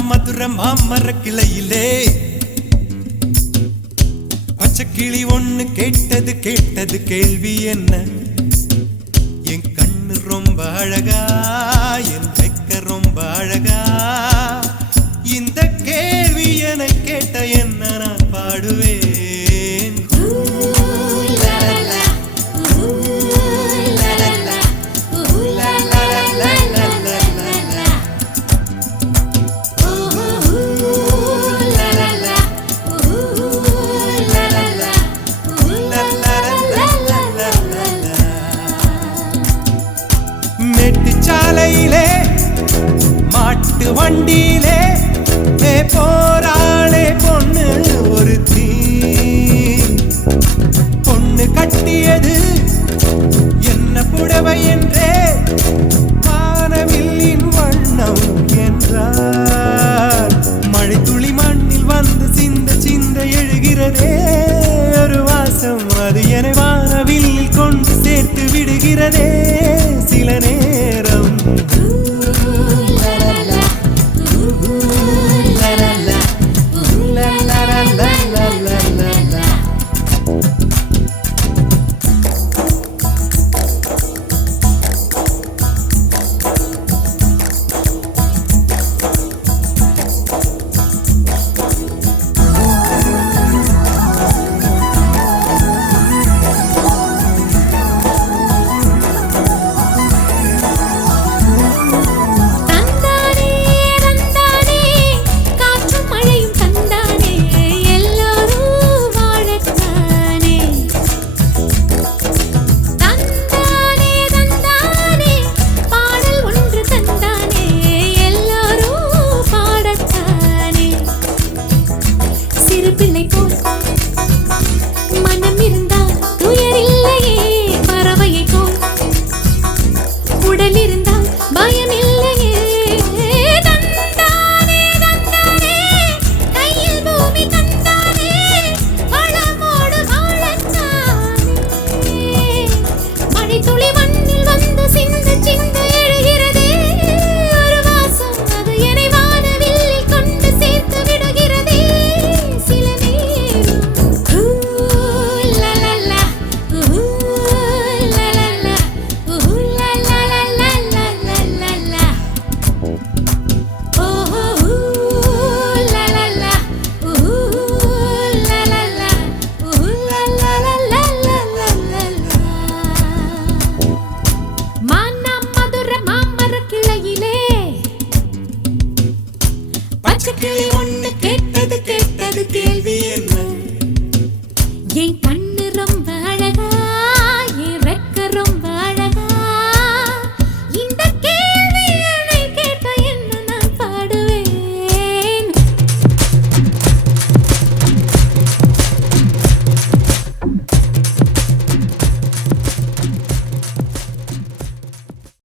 மதுர மாமர கிளையிலே பச்சைக்கிளி ஒண்ணு கேட்டது கேட்டது கேள்வி என்ன? என் கண்ணு ரொம்ப அழகா, என் வெக்க ரொம்ப அழகா, இந்த கேள்வி என கேட்ட என்ன நான் பாடுவேன். மேட்டுச்சாலையிலே மாட்டு வண்டியிலே போராளே பொண்ணு ஒரு தீ. பொண்ணு கட்டியது என்ன புடவை என்றே வானவில்லின் வண்ணம் என்றார். மழை துளி மண்ணில் வந்து சிந்த சிந்த எழுகிறதே ஒரு வாசம், அது என வானவில்லில் கொண்டு சேர்த்து விடுகிறதே சில நேரம். பச்சைக்கிளி ஒண்ணு